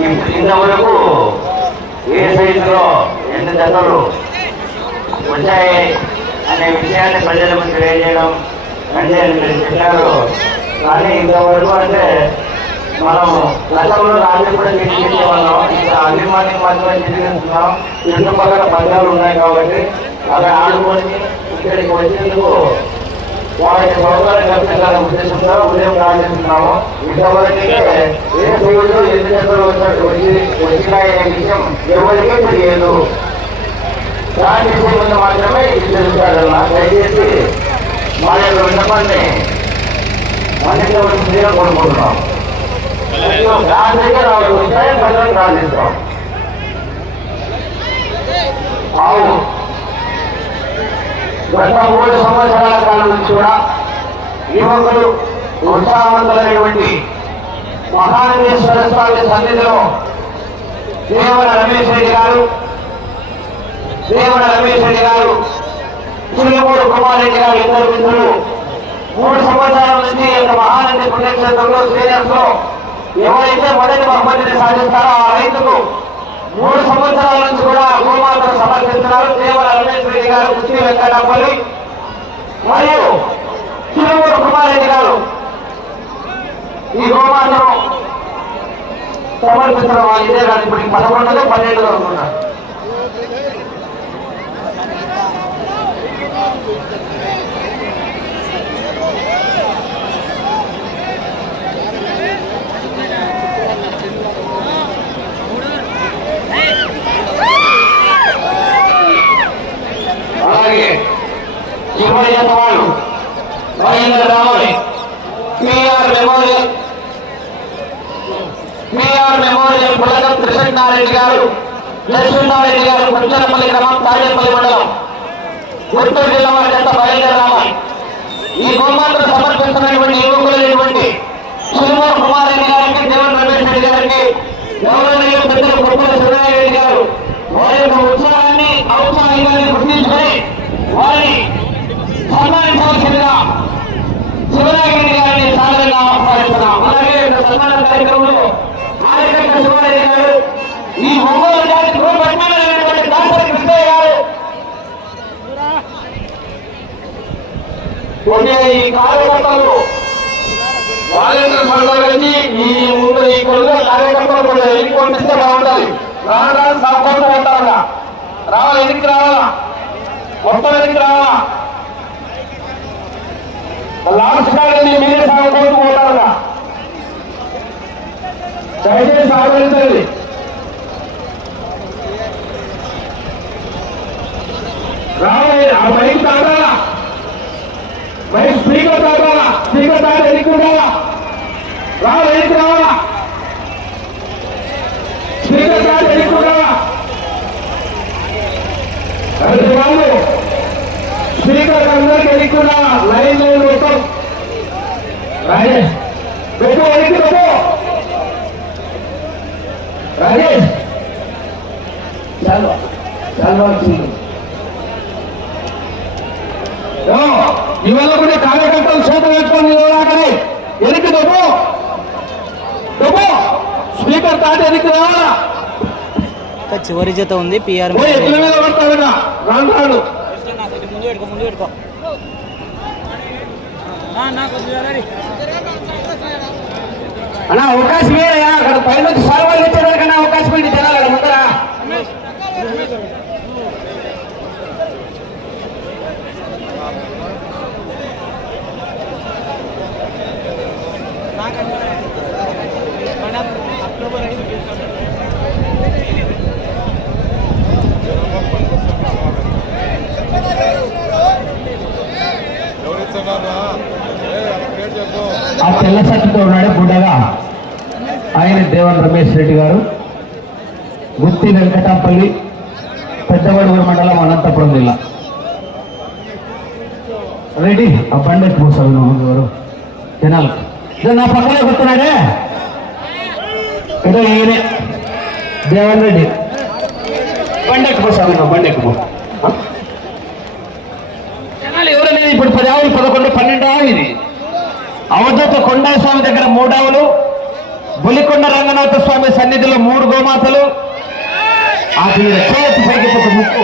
ఇంతవరకు ఏ సైజులో ఎన్ని జతలు వచ్చాయి అనే విషయాన్ని ప్రజల ముందు తెలియజేయడం అంటే మీరు చెప్పారు కానీ ఇంతవరకు అంటే మనం గతంలో రాజు కూడా తిరిగి వాళ్ళం ఇంకా అభిమాని మాత్రమే తిరిగిస్తున్నాం చుట్టుపక్కల పందాలు ఉన్నాయి కాబట్టి అలా ఆడుకొని ఇక్కడికి వచ్చేందుకు వారికి సౌకర్యం కల్పించాలనే ఉద్దేశంతో ఉదయం ప్రారంభిస్తున్నాము ఇంతవరకు ఏ దేవుడు ఎన్ని జతలు వచ్చి వచ్చినాయనే విషయం ఎవరికీ తెలియదు దాని ముందు మాత్రమే ఇది తెలుస్తాడల్లా దయచేసి మా యొక్క విన్నపాన్ని మన్నించవలసిందిగా కోరుకుంటున్నాం. దాని దగ్గర ఉంటాయి ప్రజలను ప్రార్థిస్తాం. అవును గత మూడు సంవత్సరాల కాలం నుంచి కూడా యువకులు ఉత్సాహవంతులైనటువంటి మహానేశ్వర స్వామి సన్నిధిలో దేవర రమేష్ రెడ్డి గారు దేవర రమేష్ రెడ్డి గారు చిరుమూడు కుమార్ రెడ్డి గారు ఇద్దరు మిత్రులు మూడు సంవత్సరాల నుంచి ఈ మహానంది పుణ్యక్షేత్రంలో శ్రీనివాస్లో ఎవరైతే మొదటి బహుమతిని సాధిస్తారో ఆ రైతుకు మూడు సంవత్సరాల నుంచి కూడా గోమాతను సమర్పిస్తున్నారు దేవర రమేష్ రెడ్డి గారు కుస్తీ వెంకటపల్లి. మరియు చిరుమూరు కుమారెడ్డి గారు ఈ గోమాతను సమర్పించడం ఇదే కాదు ఇప్పుడు ఈ పదకొండులో పన్నెండులో అనుకున్నారు అలాగే చివరి జత వాళ్ళు. మహేంద్ర రామని PR memorial. PR memorial Pulakam Krishnareddy గారు లక్ష్మీనారెడ్డి గారు పుచ్చనపల్లి గ్రామం తాడేపల్లి మండలం. గుంటూరు జిల్లా వారి చెత్త మహేంద్ర రామని ఈ గోమాతను సమర్పించినటువంటి యువకులైనటువంటి శ్రీమోహన్ కుమారెడ్డి గారికి దేవన్ రమేష్ రెడ్డి గారికి గౌరవనీయ పెద్దలు కొప్పుల సురయ్య రెడ్డి గారు వారి యొక్క ఉత్సాహం సన్మానించవలసిందిగా శివరాగిరెడ్డి గారిని సాధారణంగా ఆహ్వానిస్తున్నాం. అలాగే ఈ సన్మాన కార్యక్రమంలో ఆదికంట శివారెడ్డి గారు ఈ ఒంగోలు జాతి గృహపట్నాలైనటువంటి దాసరి కృష్ణయ్య గారు. కొన్ని ఈ కార్యకర్తలు వాలంటీర్ సంఘాలకి ఈ ముందు ఈ కొడుకు కార్యకర్తలు కూడా ఎన్నిక పంపిస్తే బాగుంటుంది. రావడానికి సాగుతూ ఉంటారా? రావాలి ఎందుకు రావాలా మొత్తం ఎన్నిక రావాలా లాస్ట్ మీరే సాగుతూ పోతారుగా దయచేసి సహకరించండి రావాలి ఆ మైక్ తాగాలా? మరి స్పీకర్ తాగాలా? స్పీకర్ తాగా ఎన్నుకుంటావా రావాలి ఎన్నిక రావాలా? స్పీకర్ తాగా ఎన్నుకుంటావా అది వాళ్ళు స్పీకర్ అందరికి ఎన్నుకున్నావా లైన్ లైన్ రాజేష్ పెట్టు ఎన్నిక పెట్టు. రాజేష్ చాలు చాలు ఇవాళ కూడా కార్యకర్తలు చేత వేసుకొని నిలవడాకని ఎనికి డబ్బు డబ్బు స్పీకర్ తాటి ఎనికి రావాలా? చివరి జత ఉంది పిఆర్ రాను రాను. ముందు పెట్టుకో ముందు పెట్టుకో. అన్న అవకాశం ఏదయ్యా? అక్కడ పైన వచ్చి సాల్వాలు ఇచ్చేదానికన్నా అవకాశం ఏంటి? జనాలు అక్కడ ముందర ఆ తెల్ల సట్టుతో ఉన్నాడే బుడ్డగా. ఆయన దేవన్ రమేష్ రెడ్డి గారు. గుత్తి వెంకటాపల్లి పెద్దవడుగురు మండలం అనంతపురం జిల్లా. రెడీ. ఆ బండి ఎత్తుకోసారు నువ్వు ఎవరు? జనాలు. నా పక్కనే కూర్చున్నాడే. ఇదో ఈయనే. దేవన్ రెడ్డి. బండి ఎక్కిపోసావు బండి ఎక్కిపో ఆ? జనాలు ఎవరనేది ఇప్పుడు పది ఆవులు పదకొండు పన్నెండు ఆవు ఇది. అవధూత కొండా స్వామి దగ్గర మూడావులు బులికొండ రంగనాథ స్వామి సన్నిధిలో మూడు గోమాతలు. అది చేయొచ్చు పైకి ఒక ముక్కు.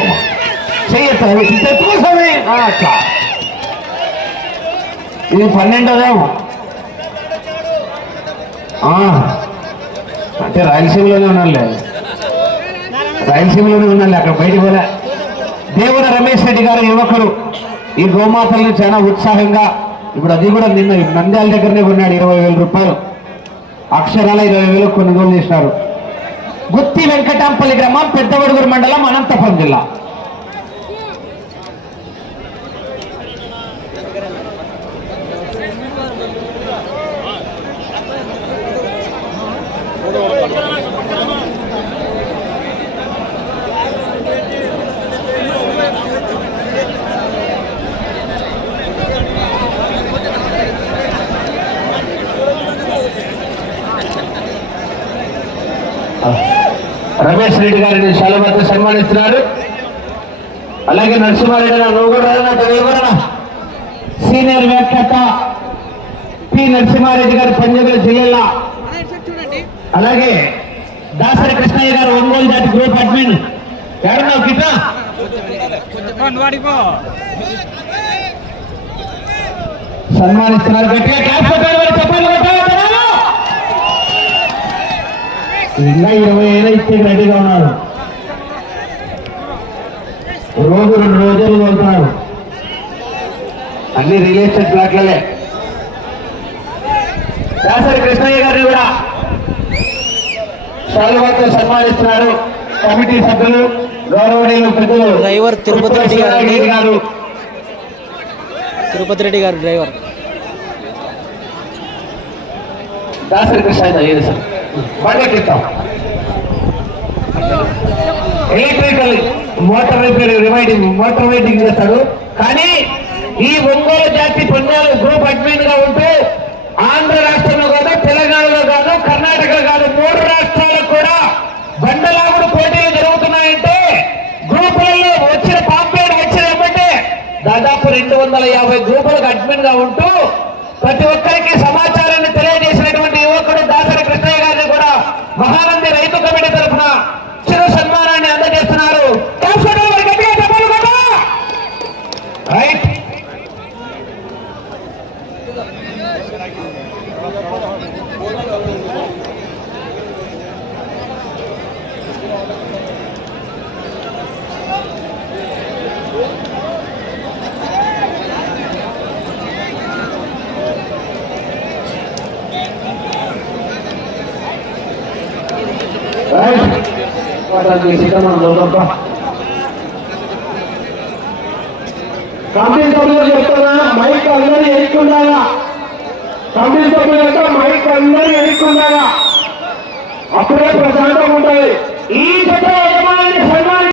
చేయొచ్చు అది ఇంత ఎక్కువ స్వామి. అట్లా ఇది పన్నెండోదేమో. ఆ, అంటే రాయలసీమలోనే ఉన్నానులే. రాయలసీమలోనే ఉన్నాను అక్కడ బయటికి పోలే. దేవుడు రమేష్ రెడ్డి గారు యువకుడు. ఈ గోమాతల్ని చాలా ఉత్సాహంగా ఇప్పుడు అది కూడా నిన్న నంద్యాల దగ్గరనే కొన్నాడు ఇరవై వేల రూపాయలు. అక్షరాల ఇరవై వేలు కొనుగోలు చేసినారు. గుత్తి వెంకటాంపల్లి గ్రామం పెద్దవడుగురు మండలం అనంతపురం జిల్లా. రమేష్ రెడ్డి గారిని శాలవద్ద సన్మానిస్తున్నారు. అలాగే నరసింహారెడ్డి గారు నువ్వు కూడా సీనియర్ వ్యాఖ్యాత పి నరసింహారెడ్డి గారు పంజాబ్ జిల్లా అలాగే దాసరి కృష్ణయ్య గారు ఒంగోలు జాతి గ్రూప్ అడ్మిన్. ఎవరన్నావు కిట్ట సన్మానిస్తున్నారు. గట్టిగా క్లాస్ చెప్పండి ఇంకా ఇరవై ఏళ్ళు ఇచ్చే రెడీగా ఉన్నారు. రోజు రెండు రోజులు వెళ్తున్నారు అన్ని రియల్ ఎస్టేట్ ప్లాట్లలే దాసరి కృష్ణయ్య గారిని కూడా శాలువాతో సన్మానిస్తున్నారు కమిటీ సభ్యులు గౌరవనీయులు పెద్దలు డ్రైవర్ తిరుపతి రెడ్డి గారు. గారు. తిరుపతి రెడ్డి గారు డ్రైవర్. దాసరి కృష్ణ ఏది sir? బండెక్కిస్తాం electrical motor repair rewinding motor winding చేస్తాడు కానీ ఈ ఒంగోలు జాతి పుణ్యాలు గ్రూప్ అడ్మిన్గా ఉంటూ ఆంధ్ర రాష్ట్రంలో కాదు తెలంగాణలో కాదు కర్ణాటక కాదు మూడు రాష్ట్రాలకు కూడా బండలాగుడు పోటీలు జరుగుతున్నాయంటే గ్రూపులలో వచ్చిన పాంప్లెట్ వచ్చిన దాదాపు రెండు వందల యాభై గ్రూపులకు అడ్మిన్గా ఉంటూ ప్రతి ఒక్కరికి సమాచారాన్ని తెలియజేసినటువంటి యువకుడు దాసరి కృష్ణయ్య గారిని కూడా మహానంది రైతు కమిటీ తరఫున వాటానికి సీతమ్మ చూద్దాం కమిటీ సభ్యులు చెప్తున్నా మైక్ అందరూ ఎన్నుకున్నారా కమిటీ సభ్యులు యొక్క మైక్ అందరూ ఎన్నుకున్నారా అప్పుడే ప్రశాంతంగా ఉంటుంది. ఈ చట్టం